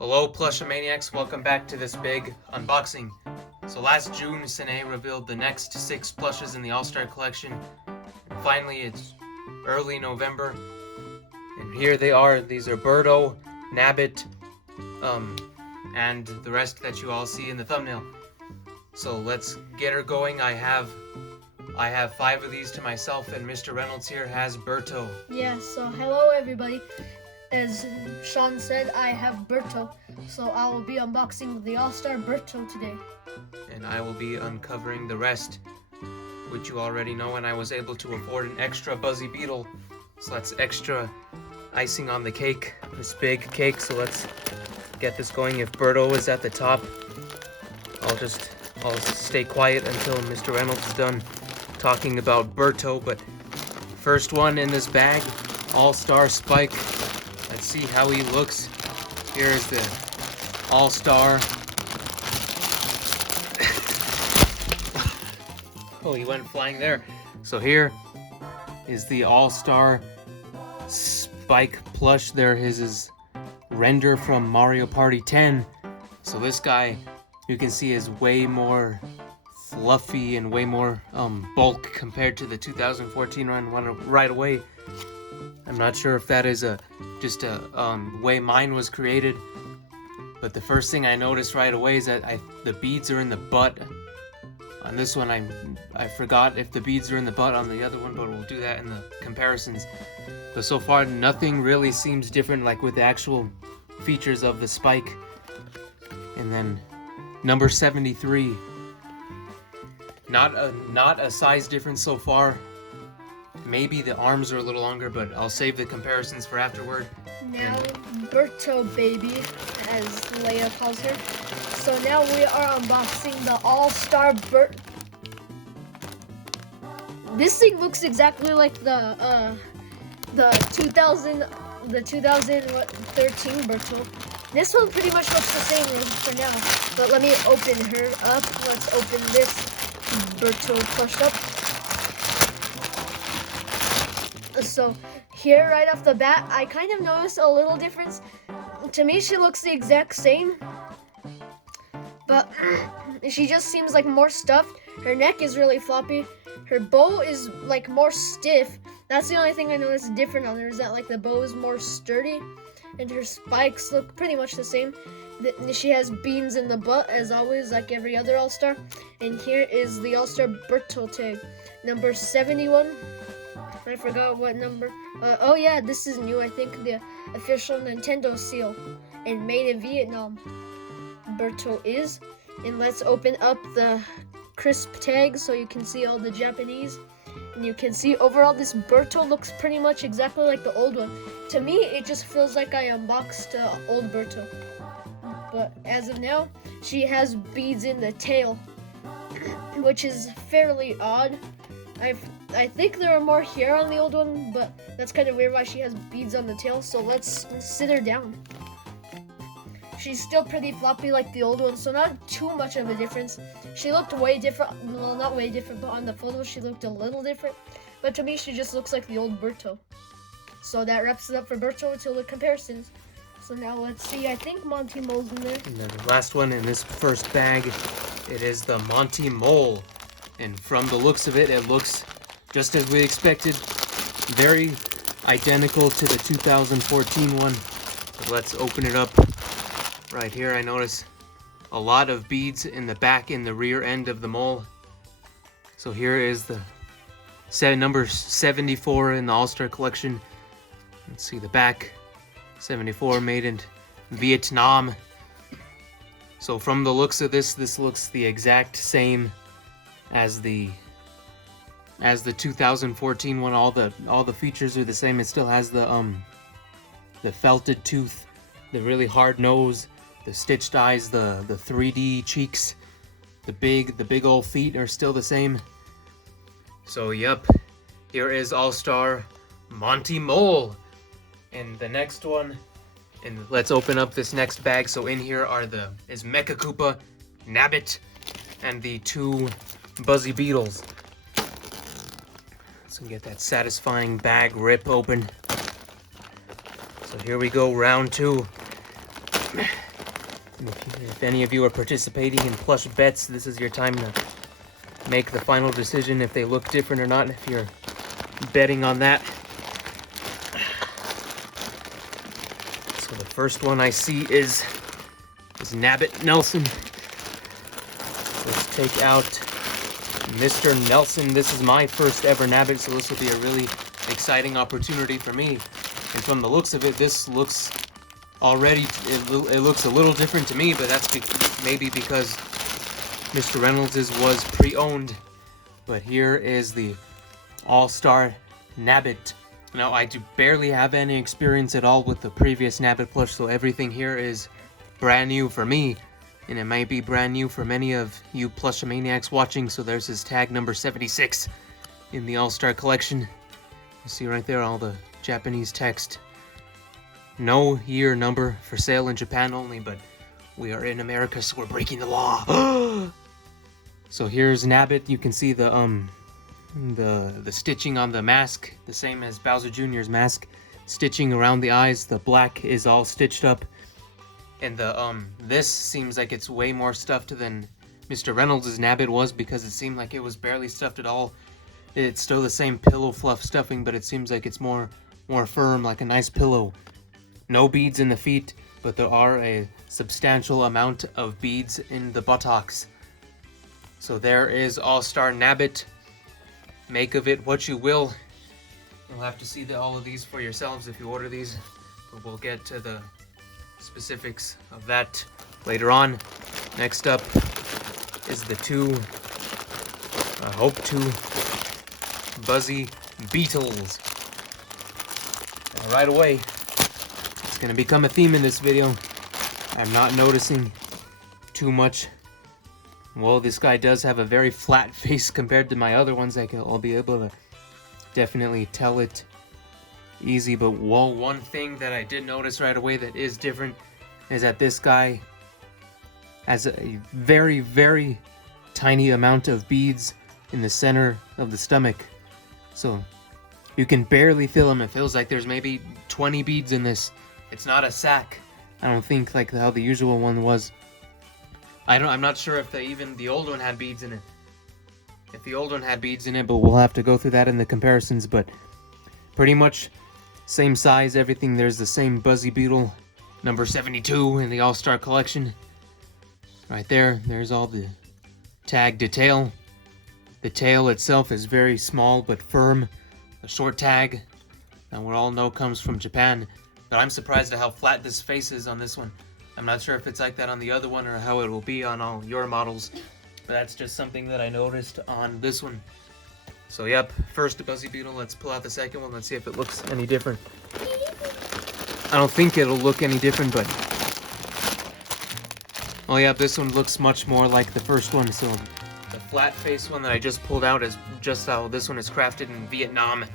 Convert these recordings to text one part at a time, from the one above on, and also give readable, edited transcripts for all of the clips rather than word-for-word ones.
Hello Plushomaniacs, welcome back to this big unboxing. So last June, Sine revealed the next 6 plushes in the All-Star Collection. And finally, it's early November. And here they are. These are Birdo, Nabbit, and the rest that you all see in the thumbnail. So let's get her going. I have 5 of these to myself, and Mr. Reynolds here has Birdo. Yeah, so hello everybody. As Sean said, I have Birdo, so I will be unboxing the All-Star Birdo today. And I will be uncovering the rest, which you already know, and I was able to afford an extra Buzzy Beetle, so that's extra icing on the cake, this big cake. So let's get this going. If Birdo is at the top, I'll stay quiet until Mr. Reynolds is done talking about Birdo. But first one in this bag, All-Star Spike. Let's see how he looks. Here is the All-Star. Oh, he went flying there. So here is the All-Star Spike plush. There his render from Mario Party 10. So this guy, you can see, is way more fluffy and way more bulk compared to the 2014 run right away. I'm not sure if that is just a way mine was created, but the first thing I noticed right away is that the beads are in the butt. On this one, I forgot if the beads are in the butt on the other one, but we'll do that in the comparisons. But so far, nothing really seems different, like with the actual features of the spike. And then number 73, not a size difference so far. Maybe the arms are a little longer, but I'll save the comparisons for afterward. Now, Birdo baby, as Leia calls her. So now we are unboxing the All-Star Birdo. This thing looks exactly like the 2013 Birdo. This one pretty much looks the same for now. But let me open her up. Let's open this Birdo plush up. So here right off the bat, I kind of noticed a little difference. To me, she looks the exact same, but she just seems like more stuffed. Her neck is really floppy. Her bow is like more stiff. That's the only thing I noticed different on her, is that like the bow is more sturdy, and her spikes look pretty much the same. She has beans in the butt as always, like every other All-Star. And here is the All-Star Birdo tag, number 71. I forgot what number. Oh yeah, this is new. I think the official Nintendo seal, and made in Vietnam. Birdo is. And let's open up the crisp tag so you can see all the Japanese. And you can see overall this Birdo looks pretty much exactly like the old one. To me, it just feels like I unboxed old Birdo. But as of now, she has beads in the tail, which is fairly odd. I think there are more here on the old one, but that's kind of weird why she has beads on the tail. So let's sit her down. She's still pretty floppy like the old one, so not too much of a difference. She looked way different. Well, not way different, but on the photo she looked a little different. But to me, she just looks like the old Birdo. So that wraps it up for Birdo until the comparisons. So now let's see. I think Monty Mole's in there. And then the last one in this first bag, it is the Monty Mole. And from the looks of it, it looks just as we expected, very identical to the 2014 one. So let's open it up. Right here, I notice a lot of beads in the back, in the rear end of the mole. So here is the number 74 in the All-Star Collection. Let's see the back, 74, made in Vietnam. So from the looks of this looks the exact same as the 2014 one. All the features are the same. It still has the felted tooth, the really hard nose, the stitched eyes, the 3D cheeks, the big old feet are still the same. So yep, here is All-Star Monty Mole. And the next one, and let's open up this next bag. So in here is Mecha Koopa, Nabbit, and the 2 Buzzy Beetles. So get that satisfying bag rip open. So here we go, round 2. If any of you are participating in plush bets, this is your time to make the final decision if they look different or not, if you're betting on that. So the first one I see is Nabbit Nelson. Let's take out Mr. Nelson. This is my first ever Nabbit, so this will be a really exciting opportunity for me. And from the looks of it, this looks already, it looks a little different to me, but that's maybe because Mr. Reynolds' was pre-owned. But here is the All-Star Nabbit. Now, I do barely have any experience at all with the previous Nabbit plush, so everything here is brand new for me. And it might be brand new for many of you Plushomaniacs watching, so there's his tag number 76 in the All-Star collection. You see right there all the Japanese text. No year number, for sale in Japan only, but we are in America, so we're breaking the law. So here's Nabbit. You can see the stitching on the mask, the same as Bowser Jr.'s mask. Stitching around the eyes, the black is all stitched up. And the this seems like it's way more stuffed than Mr. Reynolds' Nabbit was, because it seemed like it was barely stuffed at all. It's still the same pillow fluff stuffing, but it seems like it's more firm, like a nice pillow. No beads in the feet, but there are a substantial amount of beads in the buttocks. So there is All-Star Nabbit. Make of it what you will. You'll have to see all of these for yourselves if you order these, but we'll get to the specifics of that later on. Next up is the two Buzzy Beetles. Now, right away, it's gonna become a theme in this video. I'm not noticing too much. Well, this guy does have a very flat face compared to my other ones. I'll be able to definitely tell it easy, but well, one thing that I did notice right away that is different is that this guy has a very, very tiny amount of beads in the center of the stomach. So you can barely feel them. It feels like there's maybe 20 beads in this. It's not a sack. I don't think like how the usual one was. I'm not sure if the old one had beads in it. If the old one had beads in it, but we'll have to go through that in the comparisons. But pretty much same size, everything. There's the same Buzzy Beetle, number 72 in the All-Star collection. Right there, there's all the tag detail. The tail itself is very small but firm. A short tag that we all know comes from Japan. But I'm surprised at how flat this face is on this one. I'm not sure if it's like that on the other one or how it will be on all your models. But that's just something that I noticed on this one. So yep, first Buzzy Beetle. Let's pull out the second one. Let's see if it looks any different. I don't think it'll look any different, but... Oh yeah, this one looks much more like the first one. So the flat face one that I just pulled out is just how this one is crafted in Vietnam.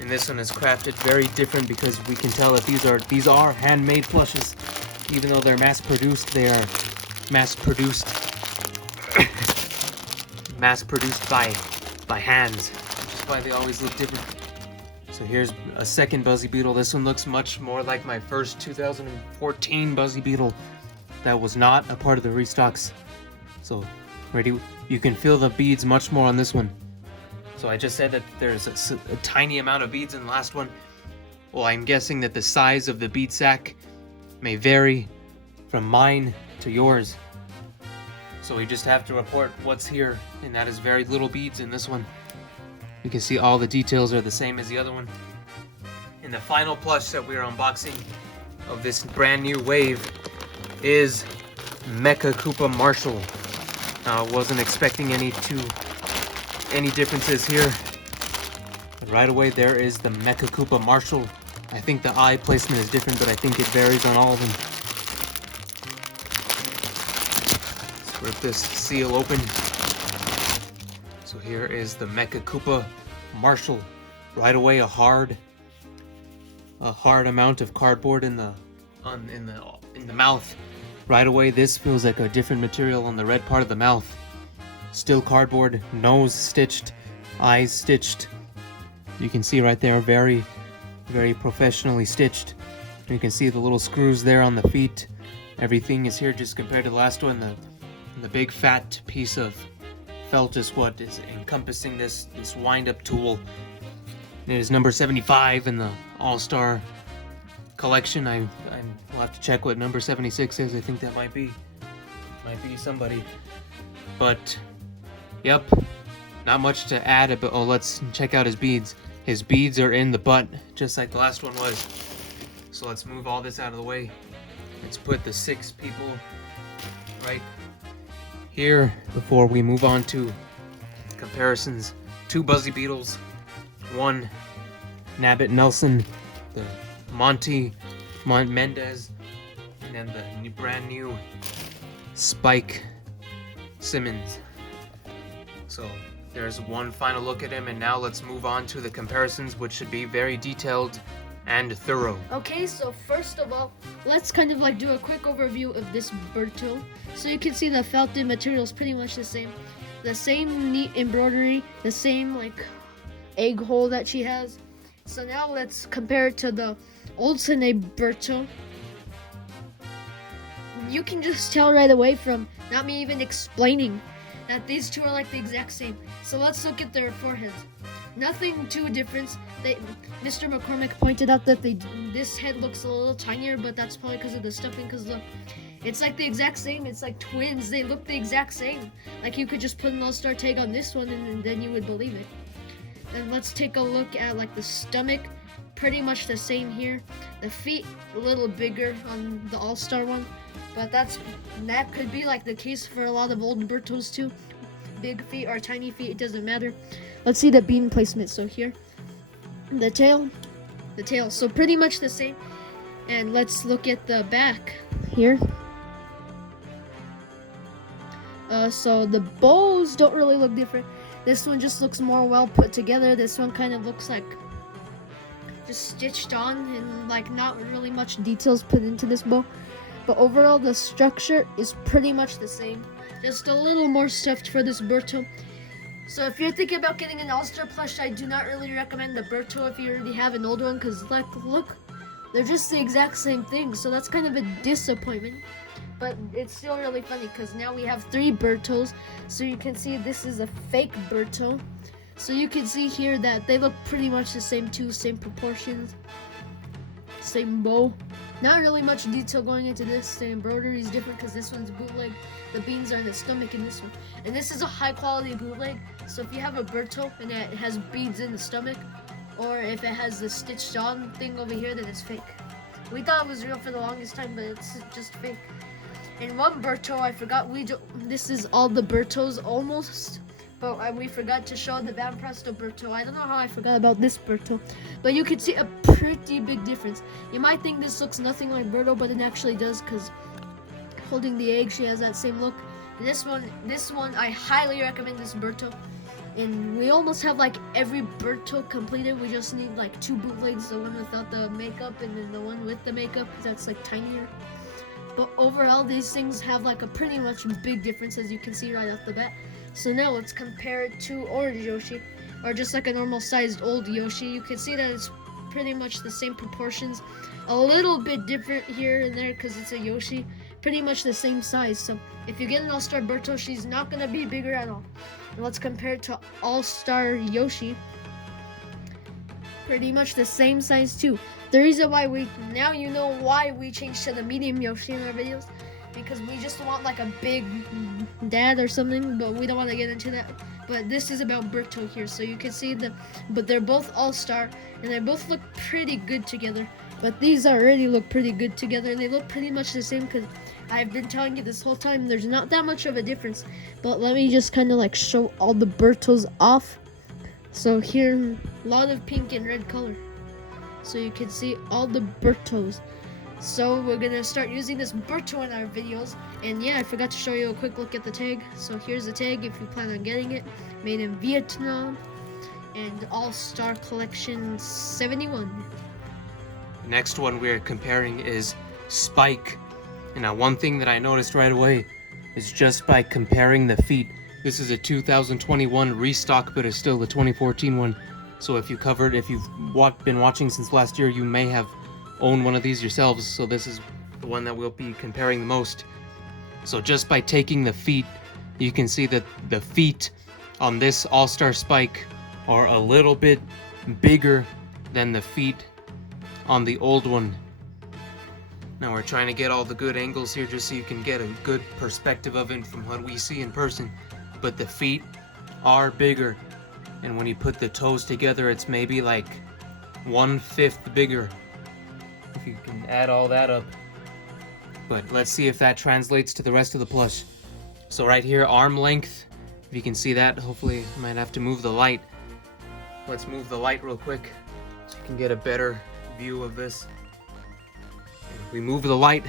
And this one is crafted very different because we can tell that these are handmade plushes. Even though they're mass-produced, they are mass-produced by hands, which is why they always look different. So here's a second Buzzy Beetle. This one looks much more like my first 2014 Buzzy Beetle that was not a part of the restocks. So you can feel the beads much more on this one. So I just said that there's a tiny amount of beads in the last one. Well, I'm guessing that the size of the bead sack may vary from mine to yours. So we just have to report what's here, and that is very little beads in this one. You can see all the details are the same as the other one. And the final plush that we are unboxing of this brand new wave is Mecha Koopa Marshall. I wasn't expecting any differences here. But right away there is the Mecha Koopa Marshall. I think the eye placement is different, but I think it varies on all of them. Let's rip this seal open. So here is the Mecha Koopa Marshall. Right away, a hard amount of cardboard in the mouth. Right away, this feels like a different material on the red part of the mouth. Still cardboard, nose stitched, eyes stitched. You can see right there, very, very professionally stitched. You can see the little screws there on the feet. Everything is here just compared to the last one. The big fat piece of felt is what is encompassing this wind-up tool. It is number 75 in the All-Star collection. I will have to check what number 76 is. I think that might be somebody. But yep, not much to add. But let's check out his beads. His beads are in the butt, just like the last one was. So let's move all this out of the way. Let's put the 6 people right here before we move on to comparisons. 2 Buzzy Beetles, 1 Nabbit Nelson, the Monty Mendez, and then the brand new Spike Simmons. So there's one final look at him, and now let's move on to the comparisons, which should be very detailed and thorough. Okay, so first of all, let's kind of like do a quick overview of this Birdo. So you can see the felted material is pretty much the same neat embroidery, the same like egg hole that she has. So now let's compare it to the Olsen Birdo. You can just tell right away from not me even explaining that these two are like the exact same. So let's look at their foreheads. Nothing too different. Mr. McCormick pointed out that this head looks a little tinier, but that's probably because of the stuffing. Because look, it's like the exact same. It's like twins. They look the exact same. Like you could just put an All-Star tag on this one, and then you would believe it. And let's take a look at like the stomach. Pretty much the same here. The feet a little bigger on the All-Star one, but that could be like the case for a lot of old Birdos too. Big feet or tiny feet, it doesn't matter. Let's see the bean placement. So here, the tail. So pretty much the same. And let's look at the back here. So the bows don't really look different. This one just looks more well put together. This one kind of looks like just stitched on and like not really much details put into this bow. But overall, the structure is pretty much the same. Just a little more stuffed for this Birdo. So if you're thinking about getting an All-Star plush, I do not really recommend the Birdo if you already have an old one, because like, look, they're just the exact same thing. So that's kind of a disappointment. But it's still really funny because now we have 3 Birdos. So you can see this is a fake Birdo. So you can see here that they look pretty much the same too, same proportions, same bow. Not really much detail going into this. The embroidery is different because this one's bootleg. The beans are in the stomach in this one. And this is a high quality bootleg. So if you have a Birdo and it has beads in the stomach, or if it has the stitched on thing over here, then it's fake. We thought it was real for the longest time, but it's just fake. And one Birdo, I forgot, this is all the Birdos almost. But we forgot to show the Van Presto Birdo. I don't know how I forgot about this Birdo. But you can see a pretty big difference. You might think this looks nothing like Birdo, but it actually does, because holding the egg, she has that same look. And this one, I highly recommend this Birdo. And we almost have like every Birdo completed. We just need like 2 bootlegs, the one without the makeup and then the one with the makeup, that's like tinier. But overall, these things have like a pretty much big difference, as you can see right off the bat. So now let's compare it to Orange Yoshi, or just like a normal sized old Yoshi. You can see that it's pretty much the same proportions. A little bit different here and there because it's a Yoshi. Pretty much the same size. So if you get an All-Star Birdo, she's not going to be bigger at all. And let's compare it to All-Star Yoshi. Pretty much the same size too. The reason why now you know why we changed to the medium Yoshi in our videos. Because we just want like a big dad or something, but we don't want to get into that. But this is about Birdo here, so you can see but they're both All-Star, and they both look pretty good together. But these already look pretty good together, and they look pretty much the same, because I've been telling you this whole time, there's not that much of a difference. But let me just kind of like show all the Birdos off. So here, a lot of pink and red color. So you can see all the Birdos. So we're gonna start using this Birdo in our videos. And yeah, I forgot to show you a quick look at the tag. So here's the tag if you plan on getting it. Made in Vietnam. And All-Star Collection 71. The next one we're comparing is Spike. And now one thing that I noticed right away is just by comparing the feet. This is a 2021 restock, but it's still the 2014 one. So if you've been watching since last year, you may have owned one of these yourselves. So this is the one that we'll be comparing the most. So just by taking the feet, you can see that the feet on this All-Star Spike are a little bit bigger than the feet on the old one. Now we're trying to get all the good angles here just so you can get a good perspective of it from what we see in person. But the feet are bigger, and when you put the toes together, it's maybe like 1/5 bigger, if you can add all that up. But let's see if that translates to the rest of the plush. So right here, arm length, if you can see that. Hopefully I might have to move the light. Let's move the light real quick so you can get a better view of this. If we move the light,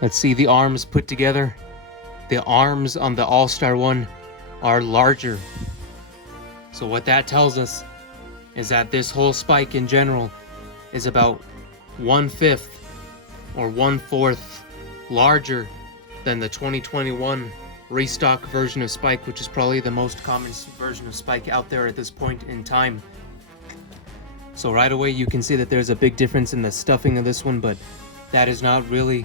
let's see the arms put together. The arms on the All-Star one are larger. So what that tells us is that this whole spike in general is about 1/5 or 1/4 larger than the 2021 restock version of Spike, which is probably the most common version of Spike out there at this point in time. So right away you can see that there's a big difference in the stuffing of this one, but that is not really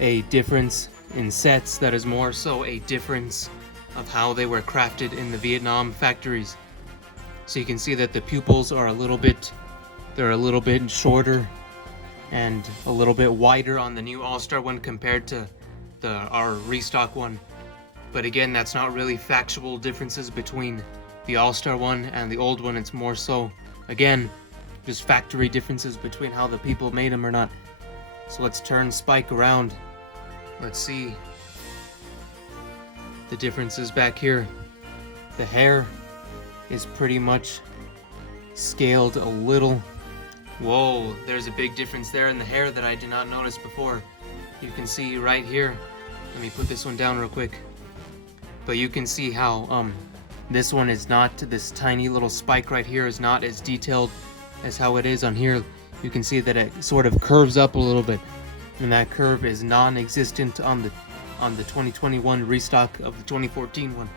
a difference in sets. That is more so a difference of how they were crafted in the Vietnam factories. So you can see that the pupils are a little bit shorter and a little bit wider on the new All-Star one compared to our restock one. But again, that's not really factual differences between the All-Star one and the old one. It's more so, again, just factory differences between how the people made them or not. So let's turn Spike around. Let's see the differences back here. The hair is pretty much scaled a little. Whoa, there's a big difference there in the hair that I did not notice before. You can see right here. Let me put this one down real quick. But you can see how this one is not, this tiny little spike right here is not as detailed as how it is on here. You can see that it sort of curves up a little bit, and that curve is non-existent on the 2021 restock of the 2014 one.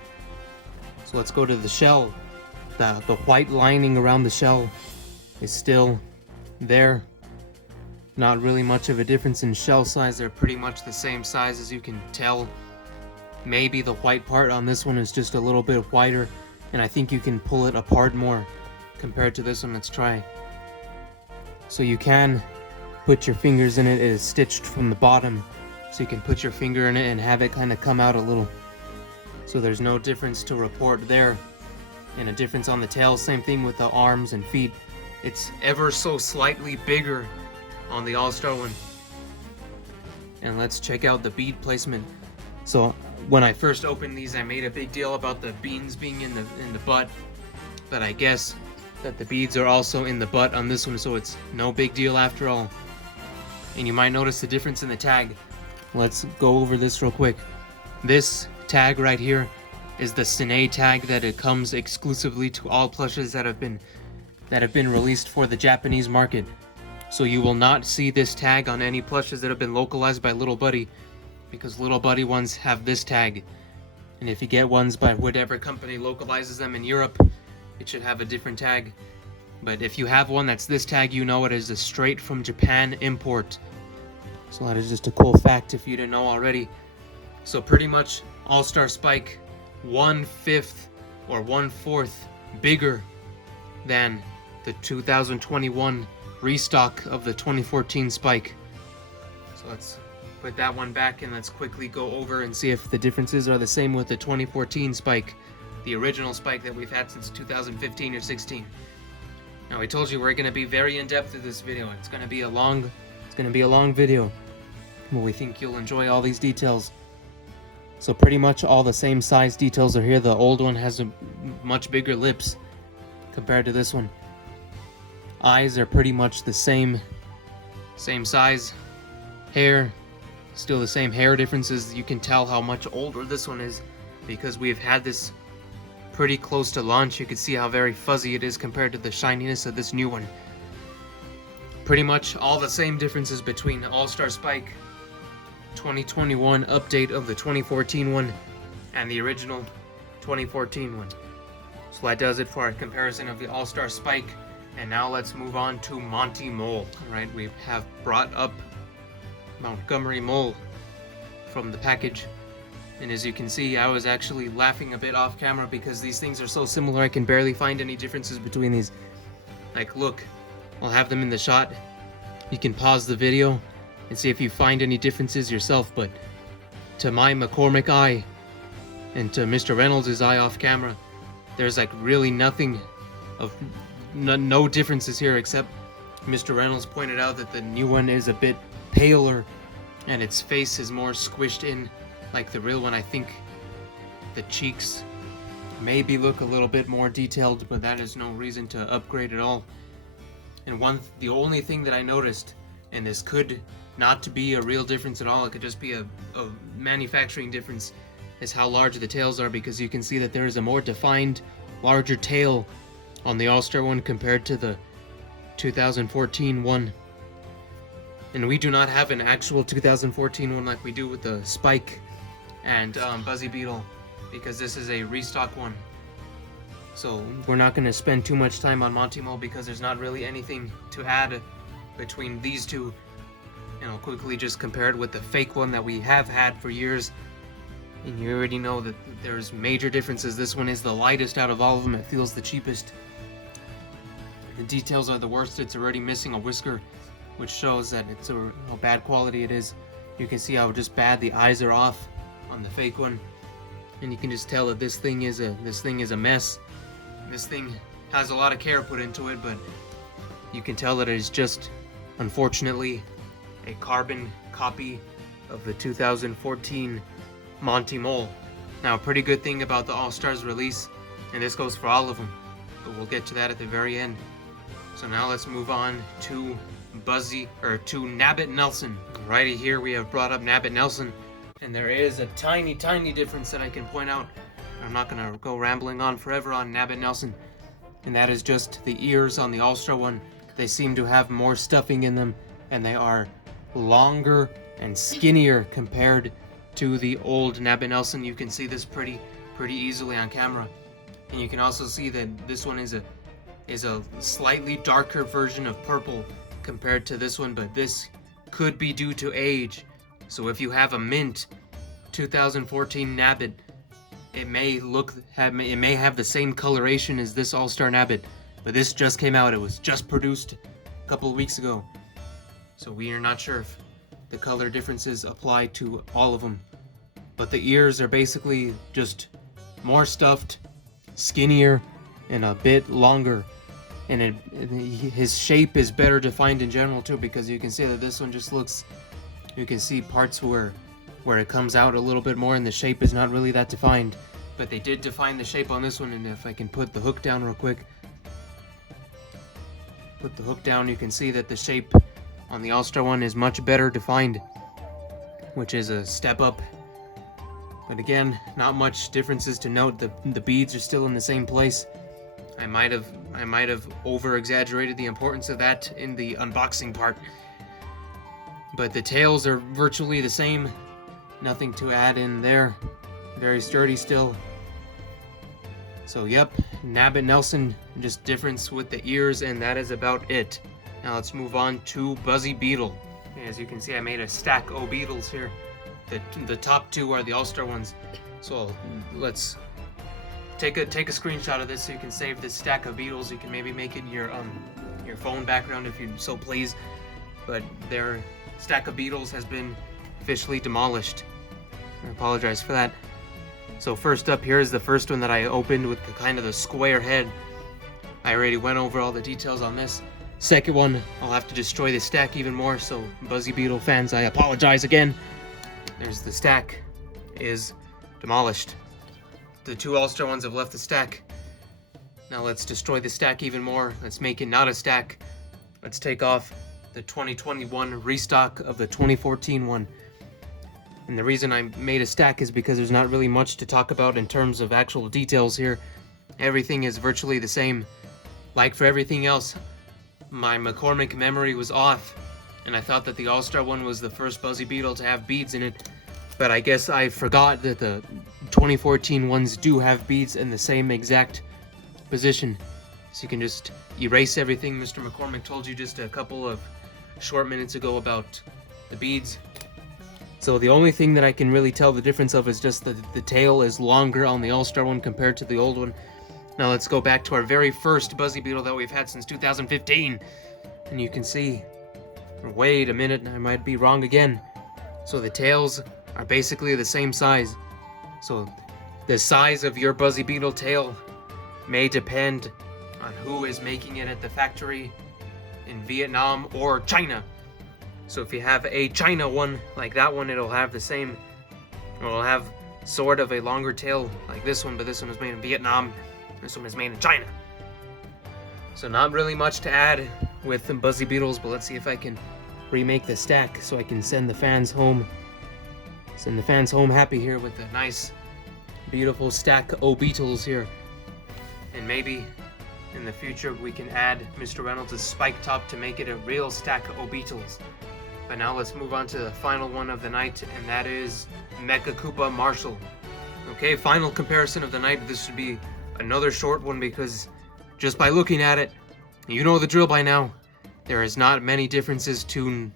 So let's go to the shell. The white lining around the shell is still there. Not really much of a difference in shell size. They're pretty much the same size, as you can tell. Maybe the white part on this one is just a little bit whiter, and I think you can pull it apart more compared to this one. Let's try. So you can put your fingers in it. It is stitched from the bottom, so you can put your finger in it and have it kind of come out a little. So there's no difference to report there. And a difference on the tail. Same thing with the arms and feet. It's ever so slightly bigger on the All-Star one. And let's check out the bead placement. So when I first opened these, I made a big deal about the beans being in the butt, but I guess that the beads are also in the butt on this one, so it's no big deal after all. And you might notice the difference in the tag. Let's go over this real quick. This tag right here is the Cine tag that it comes exclusively to all plushes that have been released for the Japanese market. So you will not see this tag on any plushes that have been localized by Little Buddy, because Little Buddy ones have this tag. And if you get ones by whatever company localizes them in Europe, it should have a different tag. But if you have one that's this tag, you know it is a straight from Japan import. So that is just a cool fact if you didn't know already. So pretty much All-Star Spike 1/5 or 1/4 bigger than the 2021 restock of the 2014 Spike. So let's put that one back and let's quickly go over and see if the differences are the same with the 2014 Spike, the original Spike that we've had since 2015 or 16. Now, I told you we're going to be very in-depth with this video. It's going to be a long video, but we think you'll enjoy all these details. So pretty much all the same size details are here. The old one has a much bigger lips compared to this one. Eyes are pretty much the same size. Hair, still the same hair differences. You can tell how much older this one is because we've had this pretty close to launch. You can see how very fuzzy it is compared to the shininess of this new one. Pretty much all the same differences between All-Star Spike 2021 update of the 2014 one and the original 2014 one. So that does it for our comparison of the All-Star Spike. And now let's move on to Monty Mole. Alright, we have brought up Montgomery Mole from the package. And as you can see, I was actually laughing a bit off camera because these things are so similar I can barely find any differences between these. Like, look, I'll have them in the shot. You can pause the video and see if you find any differences yourself, but to my McCormick eye and to Mr. Reynolds' eye off camera, there's like really nothing of no differences here, except Mr. Reynolds pointed out that the new one is a bit paler and its face is more squished in like the real one. I think the cheeks maybe look a little bit more detailed, but that is no reason to upgrade at all. And the only thing that I noticed, and this could not to be a real difference at all, it could just be a manufacturing difference, is how large the tails are, because you can see that there is a more defined, larger tail on the All-Star one compared to the 2014 one. And we do not have an actual 2014 one like we do with the Spike and Buzzy Beetle, because this is a restock one. So we're not going to spend too much time on Monty Mole because there's not really anything to add between these two. And I'll quickly just compare it with the fake one that we have had for years. And you already know that there's major differences. This one is the lightest out of all of them. It feels the cheapest. The details are the worst. It's already missing a whisker, which shows that it's how bad quality it is. You can see how just bad the eyes are off on the fake one. And you can just tell that this thing is a mess. This thing has a lot of care put into it, but you can tell that it is just, unfortunately, a carbon copy of the 2014 Monty Mole. Now, a pretty good thing about the All-Stars release, and this goes for all of them, but we'll get to that at the very end. So now let's move on to Nabbit Nelson. Righty here we have brought up Nabbit Nelson, and there is a tiny difference that I can point out. I'm not going to go rambling on forever on Nabbit Nelson, and that is just the ears on the All-Star one. They seem to have more stuffing in them, and they are longer and skinnier compared to the old Nabbit Nelson. You can see this pretty easily on camera, and you can also see that this one is a slightly darker version of purple compared to this one, but this could be due to age. So if you have a mint 2014 Nabbit, it may have the same coloration as this All-Star Nabbit, but this just came out. It was just produced a couple of weeks ago, so we are not sure if the color differences apply to all of them. But the ears are basically just more stuffed, skinnier, and a bit longer. And his shape is better defined in general too, because you can see that this one just looks, you can see parts where it comes out a little bit more and the shape is not really that defined. But they did define the shape on this one, and if I can put the hook down real quick. Put the hook down, you can see that the shape on the All-Star one is much better defined, which is a step up. But again, not much differences to note. The beads are still in the same place. I might have over-exaggerated the importance of that in the unboxing part. But the tails are virtually the same. Nothing to add in there. Very sturdy still. So yep, Nabbit Nelson, just difference with the ears, and that is about it. Now let's move on to Buzzy Beetle. As you can see, I made a stack of Beetles here. The top two are the All-Star ones. So let's take a screenshot of this so you can save this stack of Beetles. You can maybe make it your phone background if you so please. But their stack of Beetles has been officially demolished. I apologize for that. So first up here is the first one that I opened with the square head. I already went over all the details on this. Second one, I'll have to destroy the stack even more, so Buzzy Beetle fans, I apologize again. There's the stack is demolished. The two All-Star ones have left the stack. Now let's destroy the stack even more. Let's make it not a stack. Let's take off the 2021 restock of the 2014 one. And the reason I made a stack is because there's not really much to talk about in terms of actual details here. Everything is virtually the same. Like for everything else, my McCormick memory was off, and I thought that the All-Star one was the first Buzzy Beetle to have beads in it. But I guess I forgot that the 2014 ones do have beads in the same exact position. So you can just erase everything Mr. McCormick told you just a couple of short minutes ago about the beads. So the only thing that I can really tell the difference of is just the tail is longer on the All-Star one compared to the old one. Now let's go back to our very first Buzzy Beetle that we've had since 2015. And you can see, wait a minute, I might be wrong again. So the tails are basically the same size. So the size of your Buzzy Beetle tail may depend on who is making it at the factory in Vietnam or China. So if you have a China one, like that one, it'll have the same, it'll have sort of a longer tail like this one, but this one is made in Vietnam, this one is made in China. So not really much to add with the Buzzy Beetles, but let's see if I can remake the stack so I can send the fans home. Send the fans home happy here with a nice, beautiful stack of Beetles here. And maybe in the future we can add Mr. Reynolds' spike top to make it a real stack of Beetles. But now let's move on to the final one of the night, and that is Mecha Koopa Marshall. Okay, final comparison of the night. This should be another short one because just by looking at it, you know the drill by now. There is not many differences to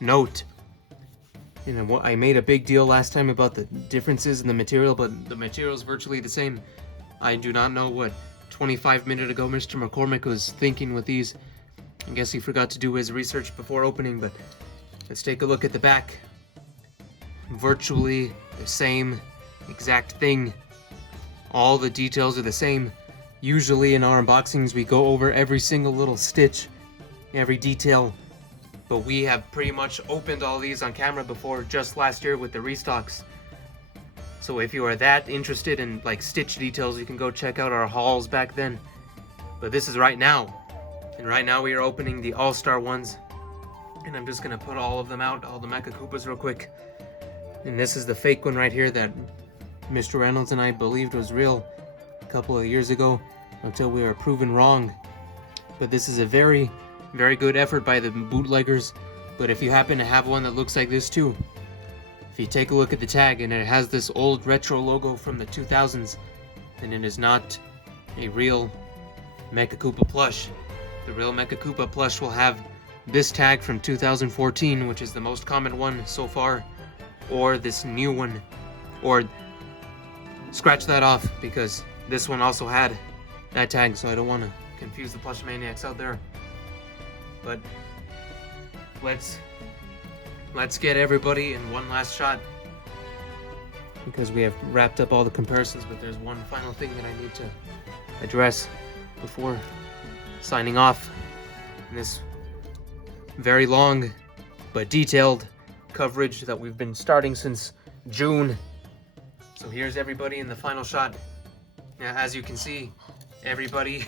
note. You know, I made a big deal last time about the differences in the material, but the material is virtually the same. I do not know what 25 minutes ago Mr. McCormick was thinking with these. I guess he forgot to do his research before opening, but let's take a look at the back. Virtually the same exact thing. All the details are the same. Usually in our unboxings we go over every single little stitch, every detail, but we have pretty much opened all these on camera before just last year with the restocks. So if you are that interested in like stitch details, you can go check out our hauls back then. But this is right now. And right now we are opening the All-Star ones. And I'm just gonna put all of them out, all the Mecha Koopas real quick. And this is the fake one right here that Mr. Reynolds and I believed was real a couple of years ago until we were proven wrong. But this is a very, very good effort by the bootleggers. But if you happen to have one that looks like this too, if you take a look at the tag and it has this old retro logo from the 2000s, then it is not a real Mecha Koopa plush. The real Mecha Koopa plush will have this tag from 2014, which is the most common one so far, or this new one, or scratch that off because this one also had that tag, so I don't want to confuse the plush maniacs out there. But let's get everybody in one last shot because we have wrapped up all the comparisons, but there's one final thing that I need to address before signing off in this very long but detailed coverage that we've been starting since June. So here's everybody in the final shot. Now, as you can see, everybody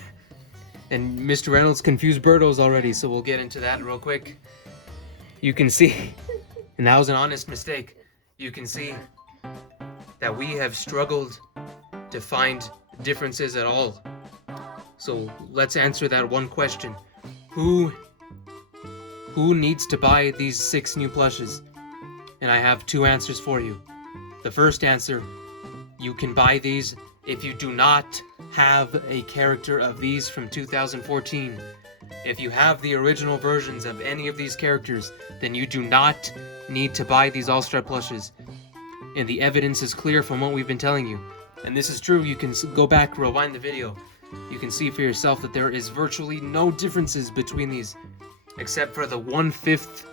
and Mr. Reynolds confused Birdos already, so we'll get into that real quick. You can see, and that was an honest mistake, you can see that we have struggled to find differences at all. So let's answer that one question. Who needs to buy these 6 new plushes? And I have 2 answers for you. The first answer, you can buy these if you do not have a character of these from 2014. If you have the original versions of any of these characters, then you do not need to buy these All-Star plushes. And the evidence is clear from what we've been telling you. And this is true, you can go back, rewind the video. You can see for yourself that there is virtually no differences between these, except for the one-fifth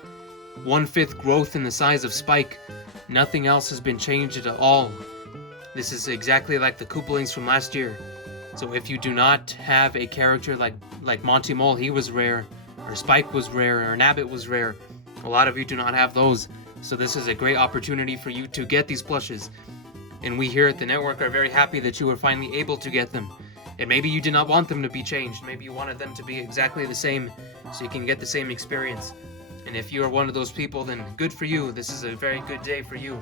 growth in the size of Spike. Nothing else has been changed at all. This is exactly like the Koopalings from last year. So if you do not have a character like Monty Mole, he was rare, or Spike was rare, or Nabbit was rare, a lot of you do not have those. So this is a great opportunity for you to get these plushes. And we here at the network are very happy that you were finally able to get them. And maybe you did not want them to be changed. Maybe you wanted them to be exactly the same so you can get the same experience. And if you are one of those people, then good for you. This is a very good day for you.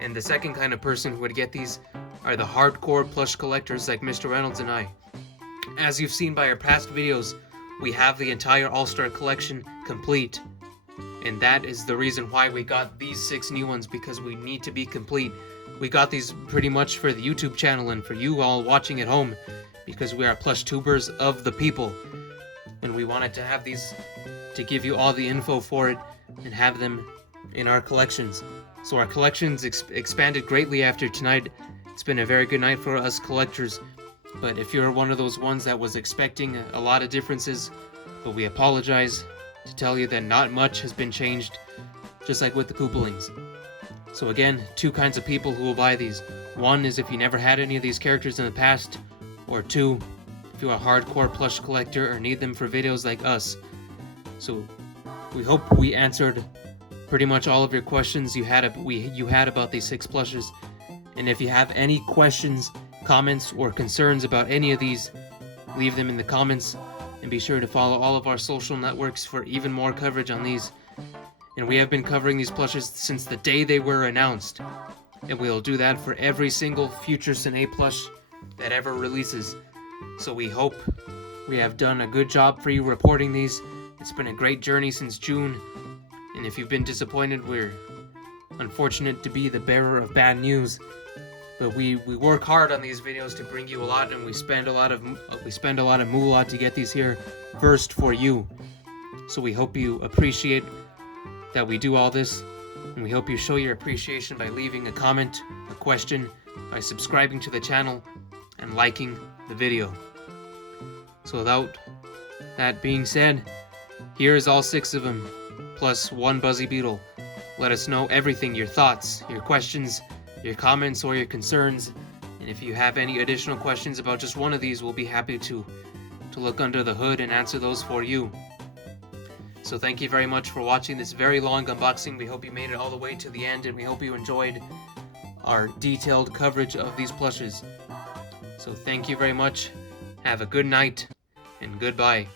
And the second kind of person who would get these are the hardcore plush collectors like Mr. Reynolds and I. As you've seen by our past videos, we have the entire All-Star collection complete. And that is the reason why we got these 6 new ones, because we need to be complete. We got these pretty much for the YouTube channel and for you all watching at home, because we are plush tubers of the people. And we wanted to have these to give you all the info for it and have them in our collections. So our collections expanded greatly after tonight. It's been a very good night for us collectors. But if you're one of those ones that was expecting a lot of differences, but we apologize to tell you that not much has been changed, just like with the Koopalings. So again, two kinds of people who will buy these. One is if you never had any of these characters in the past, or two, if you're a hardcore plush collector or need them for videos like us. So we hope we answered pretty much all of your questions you had about these 6 plushes. And if you have any questions, comments, or concerns about any of these, leave them in the comments, and be sure to follow all of our social networks for even more coverage on these. And we have been covering these plushes since the day they were announced, and we'll do that for every single future Cine plush that ever releases. So we hope we have done a good job for you reporting these. It's been a great journey since June, and if you've been disappointed, we're unfortunate to be the bearer of bad news. But we work hard on these videos to bring you a lot, and we spend a lot of moolah to get these here first for you. So we hope you appreciate that we do all this, and we hope you show your appreciation by leaving a comment, a question, by subscribing to the channel, and liking the video. So without that being said, here's all 6 of them, plus 1 Buzzy Beetle. Let us know everything, your thoughts, your questions, your comments, or your concerns. And if you have any additional questions about just one of these, we'll be happy to look under the hood and answer those for you. So thank you very much for watching this very long unboxing. We hope you made it all the way to the end, and we hope you enjoyed our detailed coverage of these plushes. So thank you very much. Have a good night, and goodbye.